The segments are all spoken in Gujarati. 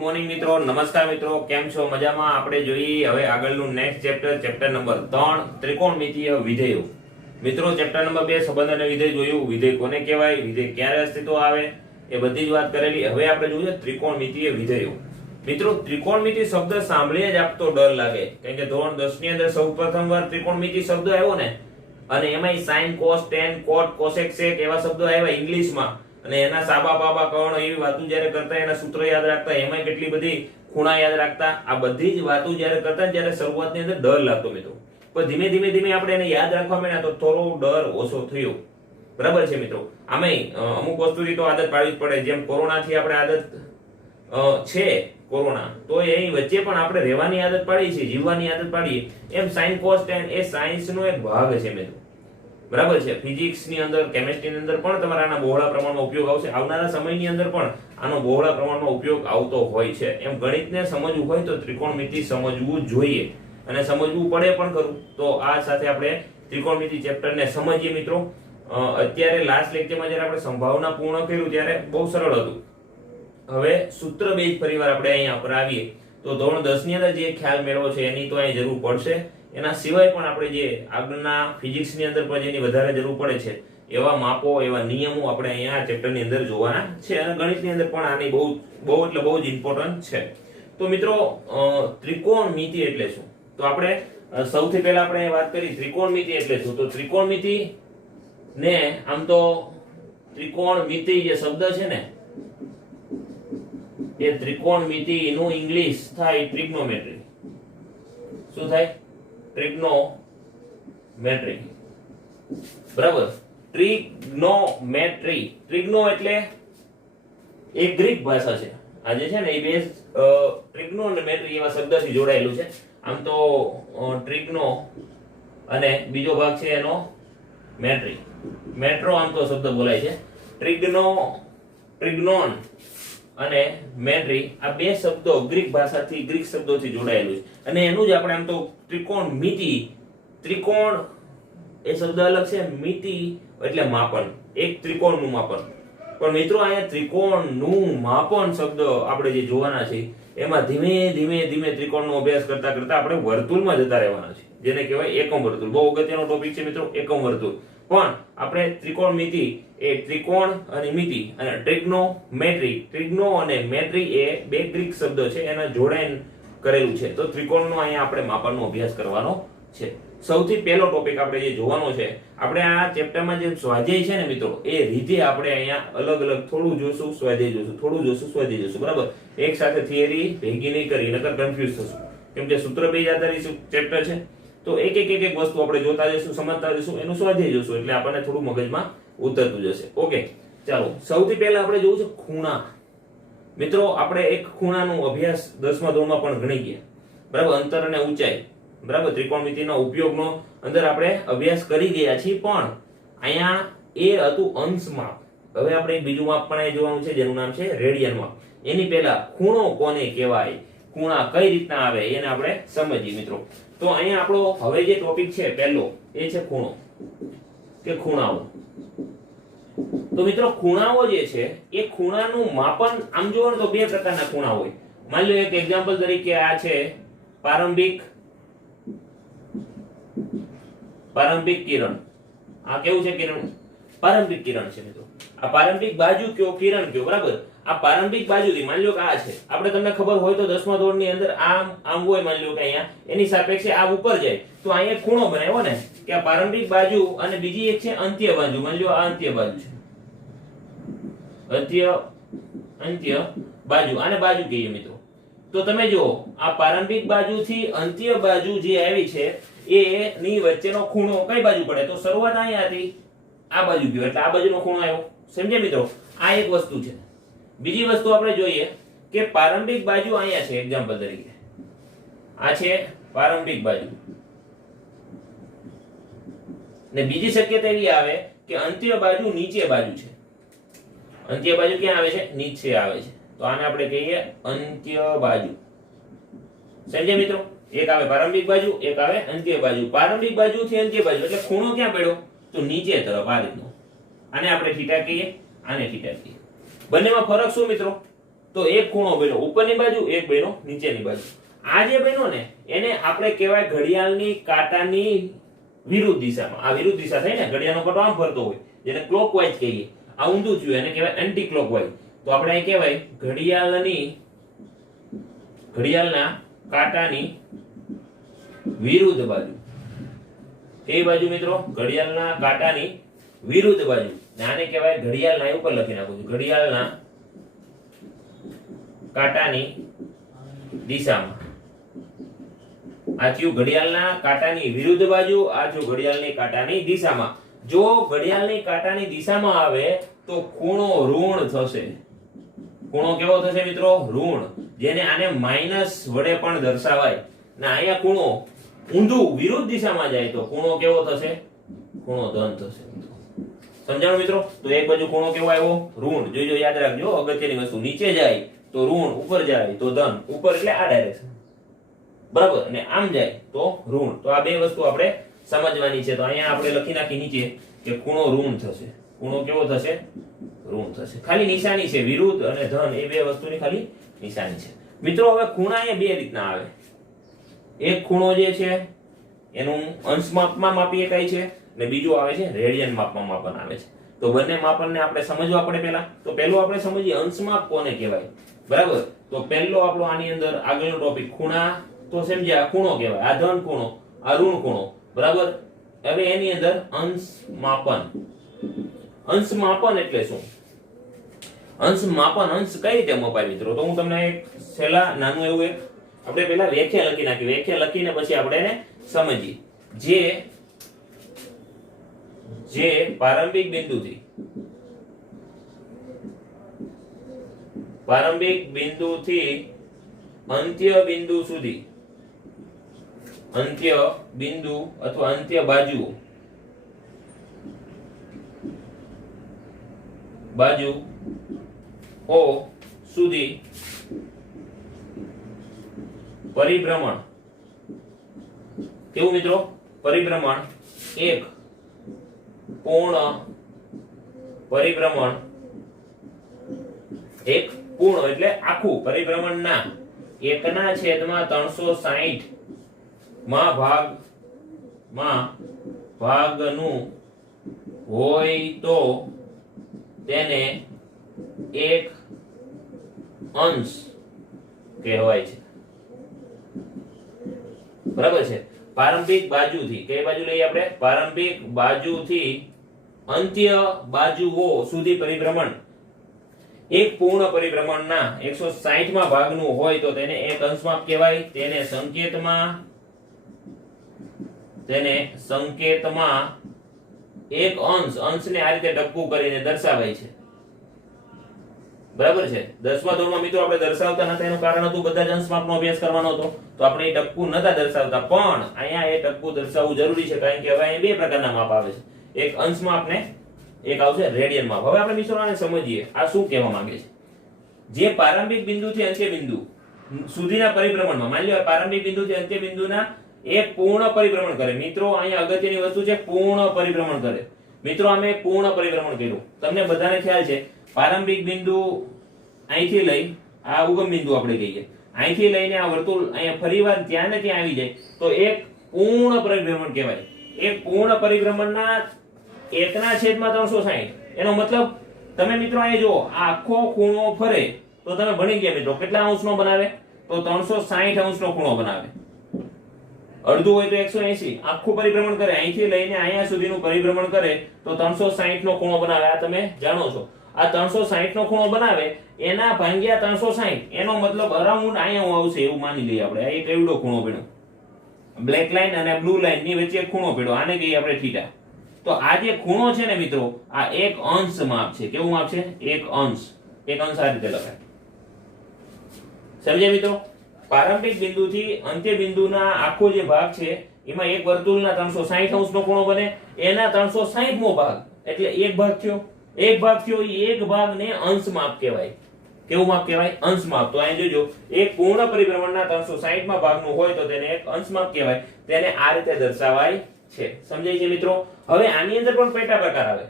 મોર્નિંગ મિત્રો, નમસ્કાર મિત્રો, કેમ છો? મજામાં? આપણે જોઈએ હવે આગળનું નેક્સ્ટ ચેપ્ટર નંબર 3 ત્રિકોણમિતીય વિધેયો. મિત્રો ચેપ્ટર નંબર 2 સંબંધ અને વિધેય જોયું. વિધેય કોને કહેવાય, વિધેય ક્યારે અસ્તિત્વ આવે એ બધી જ વાત કરેલી. હવે આપણે જોઈએ ત્રિકોણમિતીય વિધેયો. મિત્રો ત્રિકોણમિતિ શબ્દ સાંભળીને જ આપતો ડર લાગે, કારણ કે ધોરણ 10 ની અંદર સૌપ્રથમવાર ત્રિકોણમિતિ શબ્દ આવ્યો ને, અને એમાંય sin cos tan cot cosec sec એવા શબ્દો આવ્યા ઇંગ્લિશમાં, અને એના સાબા બાબા કર્ણ એવી વાતો જ્યારે કરતા, એના સૂત્ર યાદ રાખતા, એમાંય કેટલી બધી ખૂણા યાદ રાખતા, આ બધી જ વાતો જ્યારે કરતા ત્યારે શરૂઆતની અંદર ડર લાગતો મિત્રો. પણ ધીમે ધીમે આપણે એને યાદ રાખવા માંડ્યા તો થોડો ડર ઓછો થયો. બરાબર છે મિત્રો. આમાંય અમુક વસ્તુની તો આદત પાડવી જ પડે. જેમ કોરોનાથી આપણે આદત છે કોરોના, તો એની વચ્ચે પણ આપણે રહેવાની આદત પાડી છે, જીવવાની આદત પાડીએ, એમ sin cos tan એ સાયન્સનો એક ભાગ છે મિત્રો. બરાબર છે. ફિઝિક્સ ની અંદર, કેમિસ્ટ્રી ની અંદર પણ તમારા આના બહોળા પ્રમાણમાં ઉપયોગ આવશે. આવનારા સમયની અંદર પણ આનો બહોળા પ્રમાણમાં ઉપયોગ આવતો હોય છે. એમ ગણિતને સમજવું હોય તો ત્રિકોણમિતિ સમજવું જોઈએ, અને સમજવું પડે પણ ખરું. તો આ સાથે આપણે ત્રિકોણમિતિ ચેપ્ટરને સમજીએ મિત્રો. અત્યારે લાસ્ટ લેક્ચરમાં જ્યારે આપણે સંભાવના પૂર્ણ કર્યું ત્યારે બહુ સરળ હતું. હવે સૂત્ર બેઝ ફરીવાર આપણે અહીંયા પર આવીએ તો ધોરણ 10 ની અંદર જે ખ્યાલ મેળવો છે એની તો અહીં જરૂર પડશે. એના સિવાય પણ આપણે જે આગળના ફિઝિક્સ ની અંદર પણ જેની વધારે જરૂર પડે છે એવા માપો, એવા નિયમો આપણે અહીંયા ચેપ્ટર ની અંદર જોવાના છે, અને ગણિત ની અંદર પણ આની બહુ જ ઇમ્પોર્ટન્ટ છે. તો મિત્રો ત્રિકોણમિતિ એટલે શું? તો આપણે સૌથી પહેલા આપણે વાત કરી ત્રિકોણમિતિ એટલે શું. તો ત્રિકોણમિતિ ને આમ તો ત્રિકોણમિતિ જે શબ્દ છે ને, એ ત્રિકોણમિતિ નું ઇંગ્લિશ થાય ટ્રિગ્નોમેટ્રી. શું થાય? ટ્રિગ્નોમેટ્રી. બરાબર. ટ્રિગ્નોમેટ્રી. ટ્રિગ્નો એટલે એક ગ્રીક ભાષા છે. આ જે છે ને એ બે ટ્રિગ્નો અને મેટ્રી એવા શબ્દથી જોડાયેલું છે. આમ તો ટ્રિગ્નો અને બીજો ભાગ છે એનો મેટ્રી. મેટ્રો આમ તો શબ્દ બોલાય છે. ટ્રિગ્નોન અને મેટ્રી આ બે શબ્દો ગ્રીક ભાષાથી, ગ્રીક શબ્દોથી જોડાયેલું છે, અને એનું જ આપણે આમ તો ત્રિકોણમિતિ. ત્રિકોણ એ શબ્દ અલગ છે, મિતિ એટલે માપન, એક ત્રિકોણનું માપન. પણ મિત્રો અહીંયા ત્રિકોણનું માપન શબ્દ આપણે જે જોવાના છે એમાં ધીમે ત્રિકોણનો અભ્યાસ કરતા કરતા આપણે વર્તુળમાં જતા રહેવાના છે, જેને કહેવાય એકમ વર્તુળ. બહુ અગત્યનો ટોપિક છે મિત્રો, એકમ વર્તુળ. પણ આપણે ત્રિકોણમિતિ એ ત્રિકોણ અને મિતિ, અને ટ્રિગ્નોમેટ્રી, ટ્રિગ્નો અને મેટ્રી એ બે ગ્રીક શબ્દો છે, એના જોડાણ કરેલું છે. તો ત્રિકોણનો અહીંયા આપણે માપનનો અભ્યાસ કરવાનો છે. સૌથી પહેલો ટોપિક આપણે જે જોવાનો છે, આપણે આ ચેપ્ટરમાં જે સ્વાધ્યાય છે ને મિત્રો, એ રીતે આપણે અહીંયા અલગ થોડું જોશું, સ્વાધ્યાય જોશું, થોડું જોશું, સ્વાધ્યાય જોશું. બરાબર. એક સાથે થિયરી ભેગી નહીં કરી, નકર કન્ફ્યુઝ થશું, કેમ કે સૂત્ર બેઝ આધારિત ચેપ્ટર છે. તો એક વસ્તુ આપણે જોતા જઈશું, સમજતા જઈશું, એનું સ્વાધ્યાય જોશું, એટલે આપણને થોડું મગજમાં ઉતરતું જશે. ઓકે, ચાલો. સૌથી પહેલા આપણે જોવું છે ખૂણા. મિત્રો આપણે એક ખૂણાનો અભ્યાસ 10મા ધોરણમાં પણ ગણી ગયા. બરાબર. અંતર અને ઊંચાઈ. બરાબર. ત્રિકોણમિતિના ઉપયોગનો અંદર આપણે અભ્યાસ કરી ગયા છીએ. પણ અહીંયા એ હતું અંશ માપ. હવે આપણે એક બીજું માપ પણ જોવાનું છે, જેનું નામ છે રેડિયન માપ. એની પહેલા ખૂણો કોને કહેવાય, ખૂણા કઈ રીતના આવે, એને આપણે સમજીએ મિત્રો. તો અહીંયા આપણો હવે જે ટોપિક છે પહેલો, એ છે ખૂણો કે ખૂણાઓ. તો મિત્રો ખૂણાઓ જે છે એ ખૂણાનું માપન આમ જોવો ને તો બે પ્રકારના ખૂણા હોય. માની લો એક એક્ઝામ્પલ તરીકે આ છે પારંભિક કિરણ. આ કેવું છે કિરણ? પારંભિક કિરણ છે મિત્રો. આ પારંભિક બાજુ કયો, કિરણ કયો. બરાબર. આ પારંભિક બાજુથી માની લો કે આ છે, આપણે તમને ખબર હોય તો 10મા ધોરણની અંદર આમ હોય, માની લો કે અહીંયા એની સાપેક્ષે આ ઉપર જાય તો અહીંયા એક ખૂણો બનાવ્યો ને, કે આ પારંભિક બાજુ અને બીજી એક છે અંત્ય બાજુ. માની લો આ અંત્ય બાજુ છે, અંત્ય બાજુ, આને બાજુ કહીએ મિત્રો. તો તમે જો આ પારંભિક બાજુથી અંત્ય બાજુ જે આવી છે એ ની વચ્ચેનો ખૂણો કઈ બાજુ પડે? તો શરૂઆત અહીંયા હતી, આ બાજુ ગયો એટલે આ બાજુનો ખૂણો આવ્યો. સમજ્યા મિત્રો? આ એક વસ્તુ છે. બીજી વસ્તુ આપણે જોઈએ કે પારંભિક બાજુ અહીંયા છે, એક્ઝામ્પલ તરીકે આ છે પારંભિક બાજુ, ને બીજી શક્યતા એવી આવે કે અંત્ય બાજુ નીચે બાજુ છે. અંત્ય બાજુ ક્યાં આવે છે? નીચે આવે છે. તો આને આપણે કહીએ અંત્ય બાજુ. સમજ્યા મિત્રો? એક આવે પારંભિક બાજુ, એક આવે અંત્ય બાજુ. પારંભિક બાજુથી અંત્ય બાજુ એટલે ખૂણો ક્યાં પડ્યો? તો નીચે તરફ, આ રીતનો. આને આપણે થીટા કહીએ, આને થીટા કહીએ. બંનેમાં ફરક શું મિત્રો? તો એક ખૂણો બન્યો ઉપરની બાજુ, એક બન્યો નીચેની બાજુ. આ જે બન્યો ને એને આપણે કહેવાય ઘડિયાળની કાંટાની વિરુદ્ધ દિશામાં. આ વિરુદ્ધ દિશા થઈ ને, ઘડિયાળનો કાંટો આમ ફરતો હોય જેને ક્લોકવાઇઝ કહીએ, આ ઊંધું થયું એને કહેવાય એન્ટી ક્લોકવાઇઝ. તો આપણે અહીં કહેવાય ઘડિયાળના કાંટાની વિરુદ્ધ બાજુ. કઈ બાજુ મિત્રો? ઘડિયાળના કાંટાની વિરુદ્ધ બાજુ. આને કહેવાય ઘડિયાળના, ઉપર લખી નાખું છું, ઘડિયાળના કાંટાની દિશામાં. આ થયું ઘડિયાળના કાંટાની વિરુદ્ધ બાજુ, આ થયું ઘડિયાળની કાંટાની દિશામાં. જો ઘડિયાળની કાંટાની દિશામાં આવે તો ખૂણો ઋણ થશે. ખૂણો કેવો થશે મિત્રો? ઋણ. જેને આને માઈનસ વડે પણ દર્શાવાય. ના અહીંયા ખૂણો ઊંધું વિરુદ્ધ દિશામાં જાય તો ખૂણો કેવો થશે? ખૂણો ધન થશે. સમજાણું મિત્રો? તો એક બાજુ ખૂણો કેવો આવ્યો? ઋણ. જોજો, યાદ રાખજો, અગત્યની વસ્તુ. નીચે જાય તો ઋણ, ઉપર જાય તો ધન. ઉપર એટલે આ ડાયરેક્શન, બરાબર, અને આમ જાય તો ઋણ. તો આ બે વસ્તુ આપણે સમજવાની છે. તો અહીંયા આપણે લખી નાખી નીચે કે ખૂણો ઋણ થશે. ખૂણો કેવો થશે? ઋણ થશે. ખાલી નિશાની છે, વિરુદ્ધ અને ધન, એ બે વસ્તુની ખાલી નિશાની છે. મિત્રો હવે ખૂણા એ બે રીતના આવે. એક ખૂણો જે છે એનું અંશ માપમાં માપી શકાય છે, ને બીજું આવે છે રેડિયન માપમાં માપન આવે છે. તો બંને માપનને આપણે સમજવા પડે પહેલા. તો પહેલું આપણે સમજીએ અંશ માપ કોને કહેવાય, બરાબર. તો પહેલો આપણો આની અંદર આગળનો ટોપિક ખૂણા. તો સમજ્યા, ખૂણો કહેવાય, આ ધન ખૂણો, આ ઋણ ખૂણો, બરાબર. હવે એની અંદર અંશ માપન. અંશ માપન એટલે શું? અંશ માપન, અંશ કઈ રીતે મપાય મિત્રો? તો હું તમને એક છેલ્લા નાનું એવું એક આપણે પહેલા વ્યાખ્યા લખી નાખી. વ્યાખ્યા લખીને પછી આપણે એને સમજીએ. જે પ્રારંભિક બિંદુથી અંત્ય બિંદુ સુધી, અંત્ય બિંદુ અથવા અંત્ય બાજુ ઓ સુધી પરિભ્રમણ. કેવું મિત્રો? પરિભ્રમણ. એક પૂર્ણ પરિભ્રમણ. એક પૂર્ણ એટલે આખું પરિભ્રમણ ના 1/360 માં ભાગનું હોય તો તેને એક અંશ કહેવાય છે, બરાબર છે. પ્રારંભિક બાજુથી, કઈ બાજુ લઈએ આપણે? પ્રારંભિક બાજુથી અંત્ય બાજુઓ સુધી પરિભ્રમણ એક પૂર્ણ પરિભ્રમણના 160 માં ભાગનું હોય તો તેને એક અંશ માપ કહેવાય. તેને સંકેતમાં એક અંશને આ રીતે ટપકું કરીને દર્શાવાય છે, બરાબર છે. 10મા ધોરણમાં મિત્રો આપણે દર્શાવતા નતા, એનું કારણ હતું બધા જ અંશ માપનો અભ્યાસ કરવાનો હતો, તો આપણે એ ટપકું નતા દર્શાવતા. પણ અહીંયા એ ટપકું દર્શાવવું જરૂરી છે, કારણ કે હવે અહીંયા બે પ્રકારના માપ આવે છે, એક અંશ માપ ને એક આવશે રેડિયન માપ. હવે આપણે મિત્રો આને સમજીએ, આ શું કહેવા માંગે છે. જે પ્રારંભિક બિંદુથી અંત્ય બિંદુ સુધીના પરિભ્રમણમાં, માની લો પ્રારંભિક બિંદુથી અંત્ય બિંદુના એક પૂર્ણ પરિભ્રમણ કરે. મિત્રો અહીંયા અગત્યની વસ્તુ છે પૂર્ણ પરિભ્રમણ કરે. મિત્રો અમે પૂર્ણ પરિભ્રમણ કર્યું, તમને બધાને ખ્યાલ છે. પ્રારંભિક બિંદુ અહીંથી લઈ આ ઉગમ બિંદુ આપણે કહીએ, અહીંથી લઈને આ વર્તુળ અહીંયા ફરીવાર ત્યાં ને ત્યાં આવી જાય તો એક પૂર્ણ પરિભ્રમણ કહેવાય. એક પૂર્ણ પરિભ્રમણના 1/360. એનો મતલબ તમે મિત્રો અહીં જુઓ, આ આખો ખૂણો ફરે તો તમે ભણી ગયા મિત્રો, કેટલા અંશનો બનાવે? તો 360 અંશનો ખૂણો બનાવે. અડધું હોય તો 180. આખું પરિભ્રમણ કરે, અહીંથી લઈને અહીંયા સુધીનું પરિભ્રમણ કરે તો 360 નો ખૂણો બનાવે. આ તમે જાણો છો. આ 360 નો ખૂણો બનાવે, એના ભાગ્યા 360, એનો મતલબ અરાઉન્ડ અહીંયા આવશે એવું માની લઈએ આપણે. આ એક એવડો ખૂણો પડ્યો, બ્લેક લાઈન અને બ્લુ લાઈન ની વચ્ચે ખૂણો પડ્યો, આને કહીએ આપણે થીટા. તો આ જે ખૂણો છે ને મિત્રો, આ એક અંશ માપ છે. કેવું માપ છે? એક અંશ. એક અંશ આ રીતે લખાય. સમજ્યા મિત્રો? પ્રારંભિક બિંદુથી અંત્ય બિંદુના આખો જે ભાગ છે એમાં એક વર્તુળના 360 અંશનો ખૂણો બને, એના 360મો ભાગ એટલે એક ભાગ થયો. એક ભાગ થયો, એ એક ભાગને અંશ માપ કહેવાય. કેવું માપ કહેવાય? અંશ માપ. તો અહીં જોજો, એક પૂર્ણ પરિભ્રમણના 360 માં ભાગનું હોય તો તેને એક અંશ માપ કહેવાય. તેને આ રીતે દર્શાવાય છે. સમજાય છે મિત્રો? હવે આની અંદર પણ પેટા પ્રકાર આવે.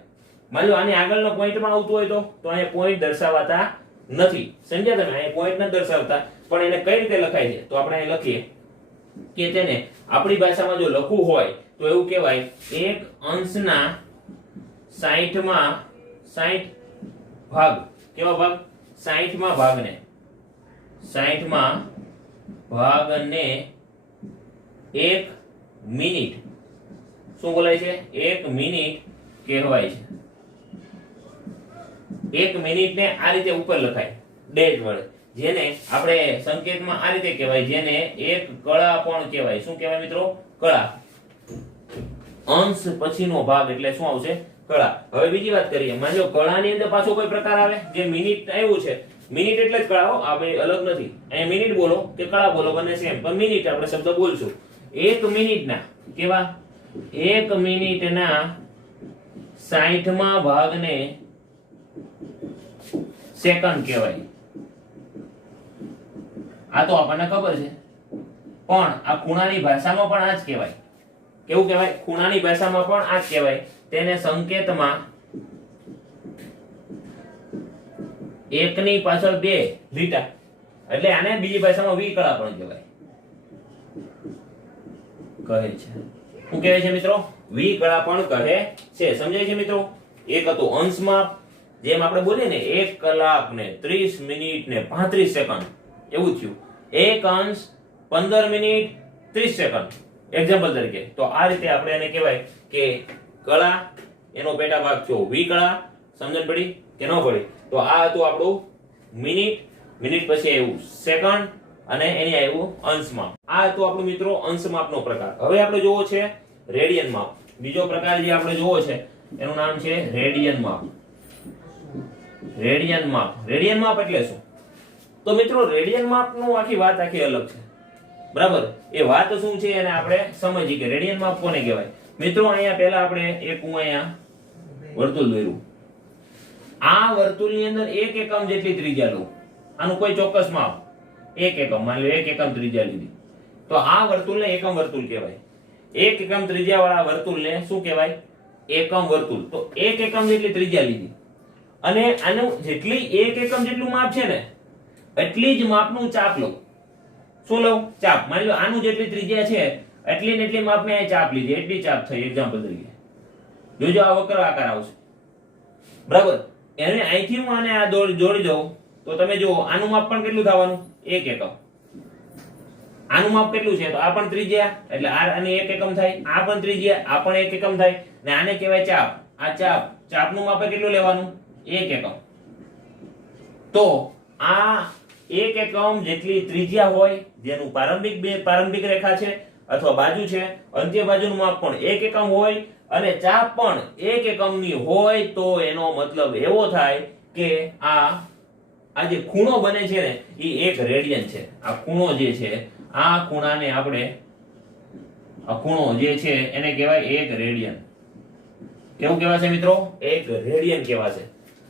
માની લો આની આગળનો પોઈન્ટમાં આવતું હોય તો અહીંયા પોઈન્ટ દર્શાવાતા નથી. સમજ્યા તમે? અહીં પોઈન્ટ નથી દર્શાવતા, પણ એને કઈ રીતે લખાય છે તો આપણે અહીં લખીએ કે તેને આપણી ભાષામાં જો લખવું હોય તો એવું કહેવાય એક અંશના 60 માં 60 ભાગ. કેવા ભાગ? 60 માં ભાગને 60 માં ભાગને 1 મિનિટ શું બોલાય છે? 1 મિનિટ કહેવાય છે. 1 મિનિટને આ રીતે ઉપર લખાય ડેશ વડે, જેને આપણે સંકેતમાં આ રીતે કહેવાય, જેને એક કળા પણ કહેવાય. શું કહેવાય મિત્રો? કળા. અંશ પછીનો ભાગ એટલે શું આવશે? કળા. હવે બીજી વાત કરીએ. માની લો કળાની અંદર પાછો કોઈ પ્રકાર આવે, જે મિનિટ આવ્યું છે, મિનિટ એટલે જ કળા હો, આ બે અલગ નથી. અહીંયા મિનિટ બોલો કે કળા બોલો બંને સેમ, પણ મિનિટ આપણે શબ્દ બોલશું. 1 મિનિટના કેવા? 1 મિનિટના 60માં ભાગને સેકન્ડ કહેવાય. આ તો આપણને ખબર છે, પણ આ ખૂણાની ભાષામાં પણ આ જ કહેવાય. કેવું કહેવાય? ખૂણાની ભાષામાં પણ આ જ કહેવાય. તેને સંકેતમાં 1 ની પાછળ 2 લીટા, એટલે આને બીજી ભાષામાં વિકળા પણ કહેવાય. કહે છે શું કહેવાય છે મિત્રો? વિકળા પણ કહે છે. સમજાય છે મિત્રો? એક હતું અંશ માપ, જેમ આપણે બોલીએ ને 1 કલાક ને 30 મિનિટ ને 35 સેકન્ડ, એવું થયું. એક અંશ 15 મિનિટ 30 સેકન્ડ એક્ઝામ્પલ તરીકે. તો આ રીતે આપણે એને કહેવાય કે કળા, એનો પેટા ભાગ થયો વિકળા. સમજણ પડી કે ન પડી? તો આ હતું આપણું મિનિટ. મિનિટ પછી આવ્યું સેકન્ડ અને એની આવ્યું અંશ માપ. આ હતું આપણું મિત્રો અંશ માપનો પ્રકાર. હવે આપણે જોવો છે રેડિયન માપ. બીજો પ્રકાર જે આપણે જોવો છે એનું નામ છે રેડિયન માપ. રેડિયન માપ. રેડિયન માપ એટલે શું? તો મિત્રો રેડિયન માપનું આખી વાત આખી અલગ છે. બરાબર? એ વાત શું છે એને આપણે સમજીએ કે રેડિયન માપ કોને કહેવાય. મિત્રો અહીંયા પહેલા આપણે એક હું અહીંયા વર્તુળ દોર્યું. આ વર્તુળની અંદર 1 એકમ જેટલી ત્રિજ્યા લઉં. આનું કોઈ ચોક્કસ માપ 1 એકમ, માની લો 1 એકમ ત્રિજ્યા લીધી, તો આ વર્તુળને એકમ વર્તુળ કહેવાય. 1 એકમ ત્રિજ્યા વાળા વર્તુળને શું કહેવાય? એકમ વર્તુળ. તો 1 એકમ જેટલી ત્રિજ્યા લીધી અને આનું જેટલી 1 એકમ જેટલું માપ છે ને એટલી જ માપનું ચાપ લઉં. શું લઉં? ચાપ. માની લો આનું જેટલી ત્રિજ્યા છે એટલી ને એટલી માપની આ ચાપ લીધી, એટલી ચાપ થઈ એક્ઝામ્પલ તરીકે. જોજો આ વક્ર આકાર આવશે. બરાબર? એને અહીંથી હું આને આ જોડી દઉં તો તમે જુઓ આનું માપ પણ કેટલું થવાનું? 1 એકમ. આનું માપ કેટલું છે? તો આ પણ ત્રિજ્યા એટલે આની 1 એકમ થાય, આ પણ ત્રિજ્યા, આ પણ 1 એકમ થાય, ને આને કહેવાય ચાપ. આ ચાપ, ચાપનું માપ કેટલું લેવાનું? 1 એકમ. તો આ 1 એકમ જેટલી ત્રિજ્યા હોય, જેનું પ્રારંભિક રેખા છે અથવા બાજુ છે, અંત્ય બાજુનું માપ પણ 1 એકમ હોય અને ચાપ પણ 1 એકમની હોય, તો એનો મતલબ એવો થાય કે આ જે ખૂણો બને છે ને એ 1 રેડિયન છે. આ ખૂણો જે છે, આ ખૂણાને આપણે, આ ખૂણો જે છે એને કહેવાય 1 રેડિયન. કેવું કહેવાશે મિત્રો? 1 રેડિયન કહેવાશે.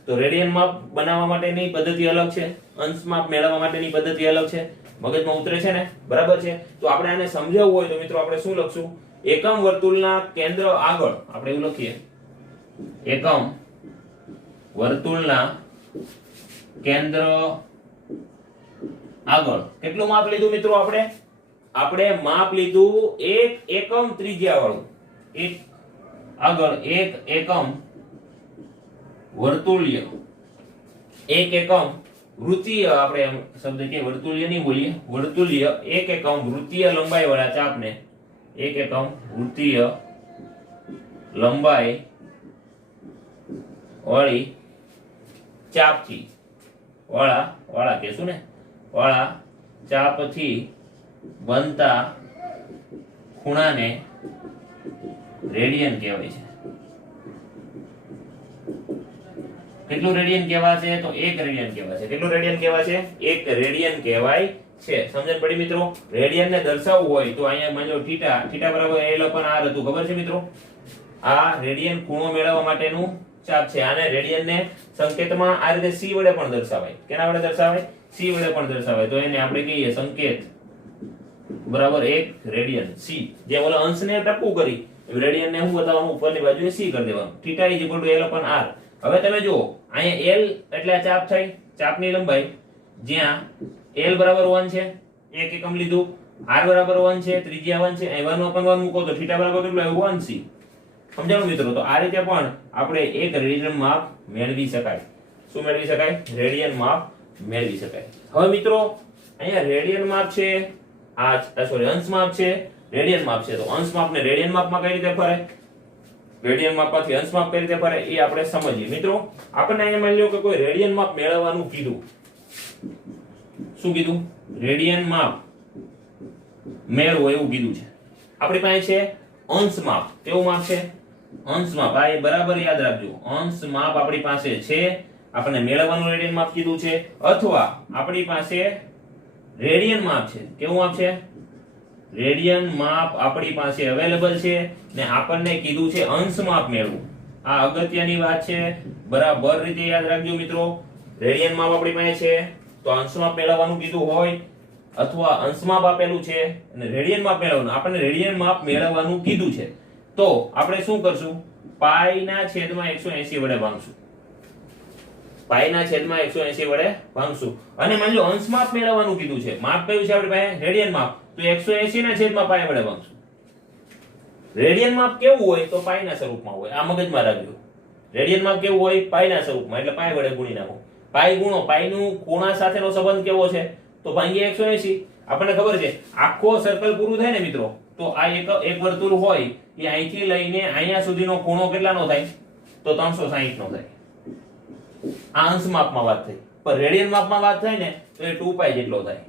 તો રેડિયન માપ બનાવવા માટેની પદ્ધતિ અલગ છે, અંશ માપ મેળવવા માટેની પદ્ધતિ અલગ છે. મગજમાં ઉતરે છે ને? બરાબર છે? તો આપણે આને સમજાવવું હોય તો મિત્રો આપણે શું લખશું? એકમ વર્તુળના કેન્દ્ર આગળ આપણે એવું લખીએ, એકમ વર્તુળના કેન્દ્ર આગળ કેટલું માપ લીધું મિત્રો? આપણે માપ લીધું 1 એકમ ત્રિજ્યા વાળું. એક આગળ 1 એકમ વર્તુળીય, 1 એકમ વૃત્તીય, આપણે એમ શબ્દ કે વર્તુળીય નહીં બોલીએ, વર્તુળીય 1 એકમ વૃત્તીય લંબાઈ વાળા ચાપને 1 એકમ વૃત્તીય લંબાઈ વાળી ચાપથી વાળા કહેશું ને, વાળા ચાપથી બનતા ખૂણાને રેડિયન કહેવાય છે. કેટલું રેડિયન કહેવાશે? તો 1 રેડિયન કહેવાશે. કેટલું રેડિયન કહેવાશે? 1 રેડિયન કહેવાય છે. સમજણ પડી મિત્રો? રેડિયન ને દર્શાવવું હોય તો અહીંયા માનો થીટા બરાબર L upon R હતું, ખબર છે મિત્રો? આ રેડિયન ખૂણો મેળવવા માટેનું ચાપ છે. આને રેડિયન ને સંકેતમાં આ રીતે C વડે પણ દર્શાવાય. કેના વડે દર્શાવાય? C વડે પણ દર્શાવાય. તો એને આપણે કહીએ સંકેત બરાબર 1 રેડિયન C. જે ઓલા અંશને ટપકું કરી રેડિયન ને શું બતાવવાનું? ઉપરની બાજુએ C કરી દેવાનું. θ = L upon R. હવે તમે જુઓ અહીંયા L એટલે આ ચાપ થઈ, ચાપની લંબાઈ જ્યાં l બરાબર 1 છે, 1 એકમ લીધું, r બરાબર 1 છે, ત્રિજ્યા 1 છે, અહીં 1 upon 1 મૂકો તો θ બરાબર કેટલું આવ્યું 1c. સમજાણું મિત્રો? તો આ રીતે પણ આપણે એક રેડિયન માપ મેળવી શકાય. શું મેળવી શકાય? રેડિયન માપ મેળવી શકાય. હવે મિત્રો અહીંયા રેડિયન માપ છે, આ સોરી અંશ માપ છે, રેડિયન માપ છે. તો અંશ માપ ને રેડિયન માપમાં કઈ રીતે ફરે, રેડિયન માપમાંથી અંશ માપ કઈ રીતે ફરે એ આપણે સમજીએ. મિત્રો આપણને અહીંયા માની લો કે કોઈ રેડિયન માપ મેળવવાનું કીધું. શું કીધું? રેડિયન માપ મેળવો એવું કીધું છે. આપણી પાસે છે અંશ માપ. કેવું માપ છે? અંશ માપ. આ એ બરાબર યાદ રાખજો. અંશ માપ આપણી પાસે છે, આપણને મેળવવાનું રેડિયન માપ કીધું છે, અથવા આપણી પાસે રેડિયન માપ છે. કેવું માપ છે? રેડિયન માપ આપણી પાસે અવેલેબલ છે ને આપણને કીધું છે અંશ માપ મેળવવું. આ અગત્યની વાત છે, બરાબર રીતે યાદ રાખજો મિત્રો. રેડિયન માપ આપણી પાસે છે તો અંશ માપ મેળવવાનું કીધું હોય, અથવા અંશ માપ આપેલું છે અને રેડિયન માપ મેળવવાનું, આપણને રેડિયન માપ મેળવવાનું કીધું છે, તો આપણે શું કરશું? પાઈ ના છેદમાં 180 વડે ભાગશું. પાઈ ના છેદમાં 180 વડે ભાગશું. અને માની લો અંશ માપ મેળવવાનું કીધું છે, માપ કયું છે આપણી પાસે? રેડિયન માપ. તો 180 ના છેદમાં પાઈ વડે ભાગશું. રેડિયન માપ કેવું હોય? તો પાઈ ના સ્વરૂપમાં હોય. આ મગજમાં રાખજો. રેડિયન માપ કેવું હોય? પાઈ ના સ્વરૂપમાં, એટલે પાઈ વડે ગુણી નાખો. પાઈ ગુણો પાઈ નું ખૂણા સાથેનો સંબંધ કેવો છે? તો ભાંગ્યા 180. આપણને ખબર છે આખો સર્કલ પૂરું થાય ને મિત્રો, તો આ એક વર્તુળ હોય એ અહીંથી લઈને અહીંયા સુધીનો ખૂણો કેટલાનો થાય? તો 360 નો થાય. આ અંશ માપમાં વાત થઈ. પણ રેડિયન માપમાં વાત થાય ને તો એ 2π જેટલો થાય.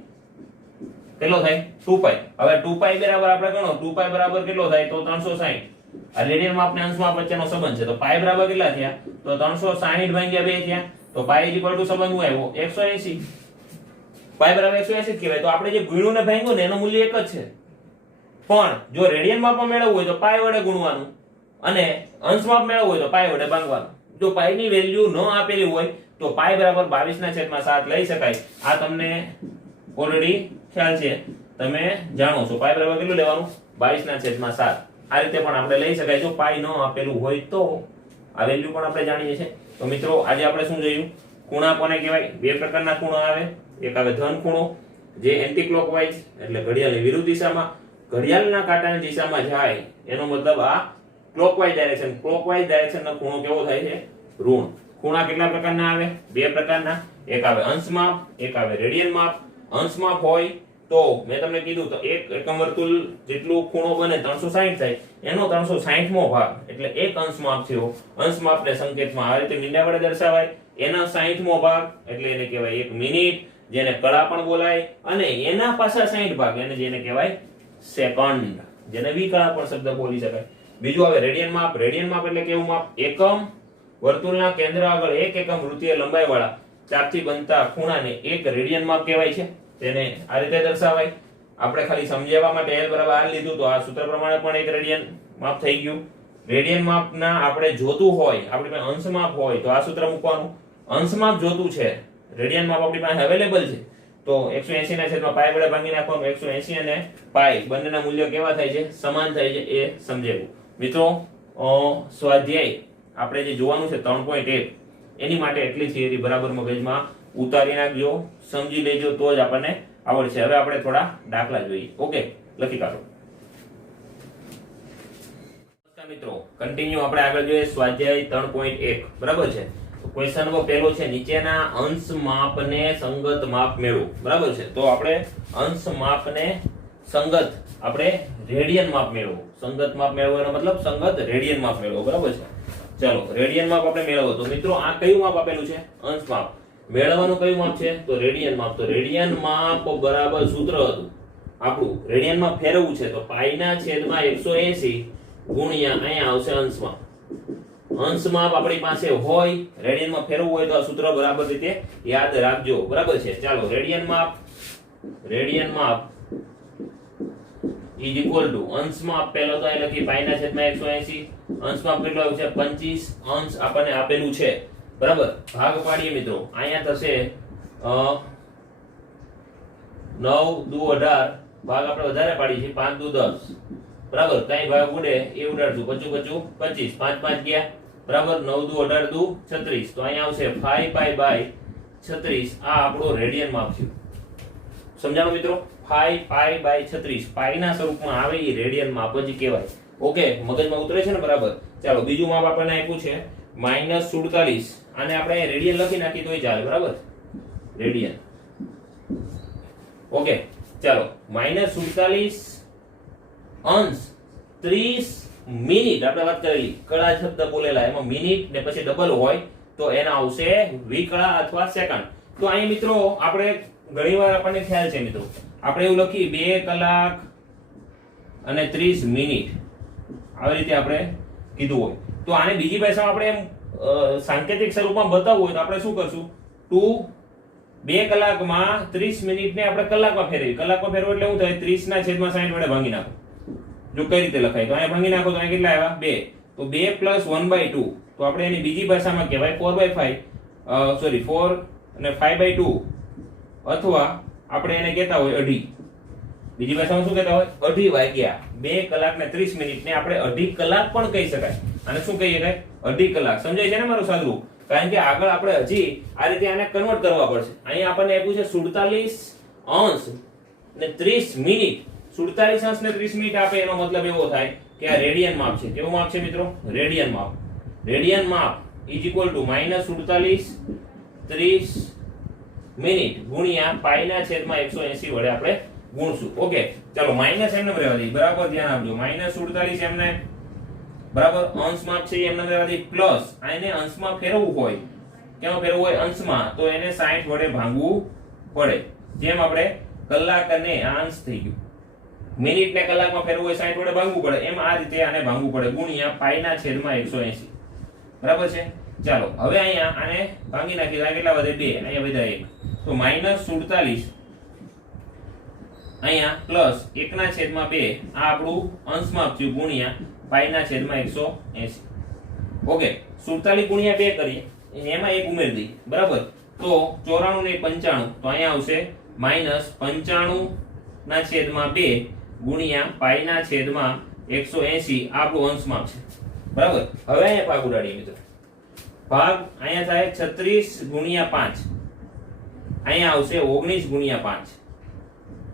કેટલો થાય? 2π. હવે 2π બરાબર આપણે ગણો, 2π બરાબર કેટલો થાય? તો 360. આ રેડિયન માપ ને અંશ માપ વચ્ચેનો સંબંધ છે. તો પાઈ બરાબર કેટલા થયા? તો 360 ભાગ્યા 2 થયા. તો પાઈ ઇક્વલ ટુ સંબંધ શું આવ્યો? 180. પાઈ બરાબર 180 કહેવાય. તો આપણે જે ગુણ્યું ને ભાગ્યું ને એનું મૂલ્ય એક જ છે. પણ જો રેડિયન માપમાં મેળવવું હોય તો પાઈ વડે ગુણવાનું, અને અંશ માપ મેળવવું હોય તો પાઈ વડે ભાગવાનું. જો પાઈ ની વેલ્યુ ન આપેલી હોય તો પાઈ બરાબર 22/7 લઈ શકાય. આ તમને ઓલરેડી ખ્યાલ છે, તમે જાણો છો. પાઈ બરાબર કેટલું લેવાનું? 22/7. આ રીતે પણ આપણે લઈ શકાય જો પાઈ ન આપેલું હોય તો. આ વેલ્યુ પણ આપણે જાણીએ છીએ. તો મિત્રો આજે આપણે શું જોયું? ખૂણા કોને કહેવાય? બે પ્રકારના ખૂણા આવે. એક આવે ધન ખૂણો, જે એન્ટી ક્લોકવાઇઝ એટલે ઘડિયાળની વિરુદ્ધ દિશામાં, ઘડિયાળના કાંટાની દિશામાં જાય એનો મતલબ આ ક્લોકવાઇઝ ડાયરેક્શન. ક્લોકવાઇઝ ડાયરેક્શનનો ખૂણો કેવો થાય છે? ઋણ. ખૂણા કેટલા પ્રકારના આવે? બે પ્રકારના. એક આવે અંશ માપ, એક આવે રેડિયન માપ. અંશ માપ હોય તો મેં તમને કીધું તો એક એકમ વર્તુળ જેટલું ખૂણો બને 360 થાય, એનો 360મો ભાગ એટલે એક અંશ માપ થયો. અંશ માપને સંકેતમાં આ રીતે મીંડા વડે દર્શાવાય. એના 60મો ભાગ એટલે એને કહેવાય 1 મિનિટ, જેને કળા પણ બોલાય. અને એના પાછા 60 ભાગ એને જેને કહેવાય સેકન્ડ, જેને વિકળા પણ શબ્દ બોલી શકાય. બીજું આવે રેડિયન માપ. રેડિયન માપ એટલે કેવું માપ? એકમ વર્તુળના કેન્દ્ર આગળ 1 એકમ વૃત્તીય લંબાઈ વાળા ચાપથી બનતા ખૂણાને એક રેડિયન માપ કહેવાય છે. તેને આ રીતે દર્શાવાય. આપણે ખાલી સમજાવવા માટે l બરાબર r લીધું તો આ સૂત્ર પ્રમાણે પણ એક રેડિયન માપ થઈ ગયું. રેડિયન માપના આપણે જોતું હોય, આપણી પાસે અંશ માપ હોય તો આ સૂત્ર મૂકવાનું. અંશ માપ જોતું છે, રેડિયન માપ આપણી પાસે અવેલેબલ છે, તો 180 ના છેદમાં પાઈ વડે ભાગી નાખવાનું. 180 અને પાઈ બંનેના મૂલ્યો કેવા થાય છે? સમાન થાય છે. એ સમજાવ્યું. મિત્રો સ્વાધ્યાય આપણે જે જોવાનું છે 3.1, એની માટે એટલી થિયરી બરાબર મગજમાં ઉતારી નાખજો, સમજી લેજો, તો જ આપણને આવડશે. હવે આપણે થોડા દાખલા જોઈએ. ઓકે, લખી કાઢો. મિત્રો કન્ટિન્યુ આપણે આગળ જોઈએ સ્વાધ્યાય 3.1. બરાબર છે. ક્વેશ્ચન નંબર પહેલો છે, નીચેના અંશ માપને સંગત માપ મેળવો. બરાબર છે. તો આપણે અંશ માપને સંગત આપણે રેડિયન માપ મેળવો. સંગત માપ મેળવો એનો મતલબ સંગત રેડિયન માપ મેળવો. બરાબર છે. ચલો રેડિયન માપ આપણે મેળવો. તો મિત્રો આ કયું માપ આપેલું છે? અંશ માપ. મેળવવાનું કયું માપ છે? તો રેડિયન માપ. તો રેડિયન માપ બરાબર સૂત્ર હતું આપણું, રેડિયન માં ફેરવવું છે તો પાઈ ના છેદમાં 180 ગુણ્યા અહીંયા આવશે અંશ માપ. અંશ માપ આપણી પાસે હોય, રેડિયન માં ફેરવવું હોય તો આ સૂત્ર બરાબર રીતે યાદ રાખજો. બરાબર છે. ચાલો રેડિયન માપ ઇઝ ઇક્વલ ટુ અંશ માપ પહેલો તો અહીં લખી પાઈ ના છેદમાં 180. અંશ માપ કેટલો આવ્યું છે? 25 અંશ આપણને આપેલું છે. બરાબર. ભાગ પાડીએ મિત્રો. અહીંયા થશે 9 દુ 18. ભાગ આપણે વધારે પાડી છે, 5 દુ 10. બરાબર. કઈ ભાગ ઉડે એ ઉડાડશું. 25 5 5 ગયા. બરાબર. 9 દુ 18 દુ 36. તો અહીંયા આવશે 5 પાઈ બાય 36 આ આપણો રેડિયન માપ થયું. સમજાણું મિત્રો? 5 પાઈ બાય 36 પાઈ ના સ્વરૂપમાં આવે એ રેડિયન માપ જ કહેવાય. ઓકે, મગજમાં ઉતરે છે ને બરાબર? ચાલો બીજું માપ આપણને આપ્યું છે -47. આને આપણે રેડિયન લખી નાખી તોય ચાલે, બરાબર? રેડિયન. ઓકે, ચાલો -47 અંશ 30 મિનિટ આપણે વાત કરેલી, કળા શબ્દ બોલેલા એમાં મિનિટ ને પછી ડબલ હોય તો એના આવશે વિકળા અથવા સેકન્ડ. તો અહીં મિત્રો આપણે ઘણીવાર આપણને ખ્યાલ છે મિત્રો, આપણે એવું લખી 2 કલાક અને 30 મિનિટ આવી રીતે આપણે કીધું હોય તો આને બીજી ભાષામાં આપણે સાંકેતિક સ્વરૂપમાં બતાવવું હોય તો આપણે શું કરશું? 2 કલાકમાં 30 મિનિટને આપણે કલાકમાં ફેરવી. કલાકમાં ફેરવો એટલે શું થાય? 30/60 વડે ભાંગી નાખો. જો કઈ રીતે લખાય તો અહીંયા ભાંગી નાખો તો અહીંયા કેટલા આવ્યા? 2. તો 2 + 1/2 તો આપણે એની બીજી ભાષામાં કહેવાય 4/5 સોરી 4 અને 5/2 અથવા આપણે એને કહેતા હોય અઢી. બીજી ભાષામાં શું કહેતા હોય? અઢી વાગ્યા. 2 કલાક ને 30 મિનિટ ને આપણે અઢી કલાક પણ કહી શકાય. અને શું કહીએ શકાય? અઢી કલાક. સમજાય છે ને મારું સાદું? કારણ કે આગળ આપણે હજી આ રીતે આને કન્વર્ટ કરવા પડશે. અહીંયા આપણને આપ્યું છે 47 અંશ ને 30 મિનિટ. 47 અંશ ને 30 મિનિટ આપે એનો મતલબ એવો થાય કે આ રેડિયન માપ છે. કેવું માપ છે મિત્રો? રેડિયન માપ. રેડિયન માપ = -47 30 મિનિટ ગુણ્યા π/180 વડે આપણે ગુણશું. ઓકે, ચાલો માઈનસ એમને રહેવા દઈએ. બરાબર ધ્યાન આપજો. -47 એમને બરાબર અંશ માપ છે એમને રહેવા દઈએ પ્લસ આને અંશમાં ફેરવવું હોય, કેમાં ફેરવવું હોય? અંશમાં. તો એને 60 વડે ભાંગવું પડે. જેમ આપણે કલાક અને આ અંશ થઈ ગયું, મિનિટ ને કલાકમાં ફેરવવું હોય 60 વડે ભાંગવું પડે, એમ આ રીતે આને ભાંગવું પડે ગુણ્યા π/180. બરાબર છે? ચાલો હવે અહીંયા આને ભાંગી નાખી તો કેટલા વધે? 2. અહીંયા વધ્યા 1. તો -47 અહીંયા પ્લસ 1/2 આ આપણું અંશ માપ થયું ગુણ્યા π/180. ઓકે, 47 ગુણ્યા 2 કરીએ એમાં 1 ઉમેરી દઈએ. બરાબર? તો 94 ને 95 તો અહીંયા આવશે -95/2 ગુણ્યા π/180 આપણું અંશ માપ છે. બરાબર? હવે અહીંયા ભાગ ઉડાડીએ મિત્રો. ભાગ અહીંયા થાય 36 ગુણ્યા 5. અહીંયા આવશે 19 ગુણ્યા 5.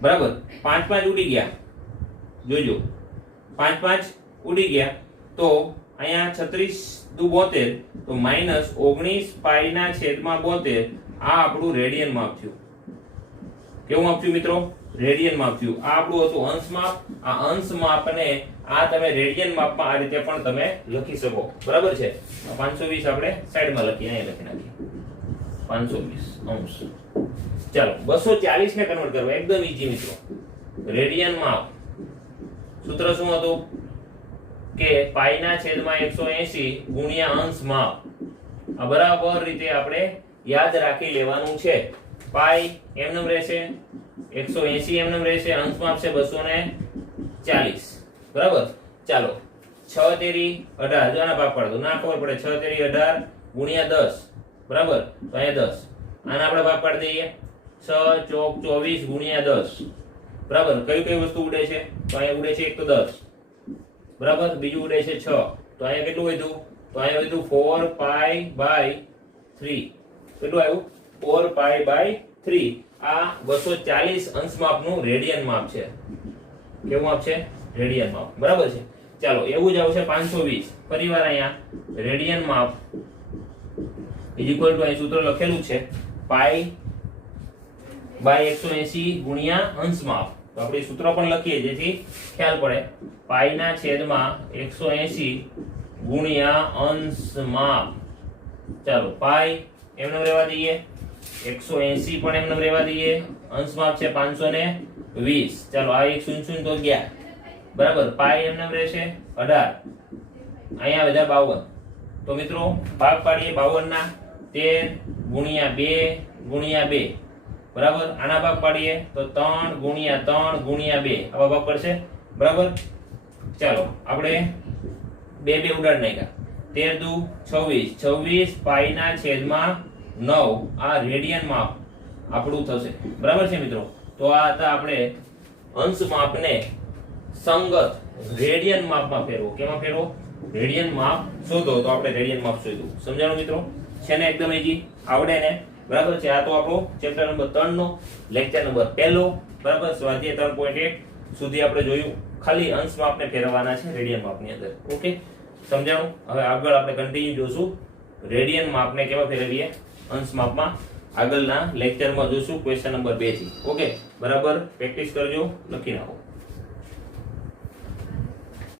બરાબર? 5 ઉડી ગયા. જોજો 5 ઉડી ગયા તો અહીંયા 36 દુ 72 તો -19 π/72 આ આપણું રેડિયન માપ થયું. કેવું માપ થયું મિત્રો? રેડિયન માપ થયું. આ આપણું હતું અંશ માપ. આ અંશ માપને આ તમે રેડિયન માપમાં આ રીતે પણ તમે લખી શકો. બરાબર છે? 520 આપણે સાઈડમાં લખીએ, અહીંયા લખી નાખીએ 520 અંશ. ચાલો 240 ને કન્વર્ટ કરવા એકદમ ઈઝી મિત્રો. રેડિયન માપ સૂત્ર શું હતું? કે π/180 ગુણ્યા અંશ માપ. આ બરાબર રીતે આપણે યાદ રાખી લેવાનું છે. પાઈ એમનેમ રહેશે, 180 એમનેમ રહેશે, અંશ માપ છે 240. બરાબર? ચાલો 6 તેરી 18 જો આના ભાગ પાડ દો. ના ખબર પડે 6 તેરી 18 ગુણ્યા 10. બરાબર? તો અહીંયા 10 આના આપણે ભાગ પાડી દઈએ. 6 ચોક 24 ગુણ્યા 10. બરાબર? કઈ વસ્તુ ઉડે છે? તો અહીંયા ઉડે છે એક તો 10. બરાબર? બીજું ઉડે છે 6. તો અહીંયા કેટલું વધ્યું? તો અહીંયા વધ્યું 4π/3. કેટલું આવ્યું? 4π/3. આ 240 અંશ માપનું રેડિયન માપ છે. કેવું માપ છે? રેડિયન માપ. બરાબર છે? ચાલો એવું જ આવશે 520. ફરીવાર અહીંયા રેડિયન માપ = અહીં સૂત્ર લખેલું છે π/180 ગુણ્યા અંશ માપ. તો આપણે સૂત્ર પણ લખીએ જેથી ખ્યાલ પડે. π/180 ગુણ્યા અંશ માપ. ચાલો પાઈ એમને રહેવા દઈએ, 180 પણ એમને રહેવા દઈએ, અંશ માપ છે 520. ચાલો આ એક 0 તો ગયા. બરાબર? પાઈ એમને રહેશે 18. અહીંયા વધ્યા 52. તો મિત્રો ભાગ પાડીએ 52 ના 13 ગુણ્યા 2 ગુણ્યા 2. બરાબર? આના ભાગ પાડીએ તો 3 ગુણ્યા 3 ગુણ્યા 2 આવા ભાગ પડશે. બરાબર? ચાલો આપણે 2 ઉડાડ નાખ્યા. 13 દુ 26 26 π/9 આ રેડિયન માપ આપણું થશે. બરાબર છે મિત્રો? તો આ હતા આપણે અંશ માપને સંગત રેડિયન માપમાં ફેરવો. કેમાં ફેરવો? રેડિયન માપ શોધો. તો આપણે રેડિયન માપ શોધ્યું. સમજાણું મિત્રો? છે ને એકદમ ઈઝી? આવડે ને? બરાબર છે. આ તો આપણો ચેપ્ટર નંબર 3 નો લેક્ચર નંબર 1 બરાબર. સ્વાધ્યાય 3.1 સુધી આપણે જોયું. ખાલી અંશ માપને ફેરવવાના છે રેડિયન માપની અંદર. ઓકે, સમજાણું. હવે આગળ આપણે કન્ટિન્યુ જોશું રેડિયન માપને કેવા ફેરવીએ અંશ માપમાં. આગળના લેક્ચરમાં જોશું ક્વેશ્ચન નંબર 2 થી. ઓકે, બરાબર પ્રેક્ટિસ કરજો, લખી નાખો.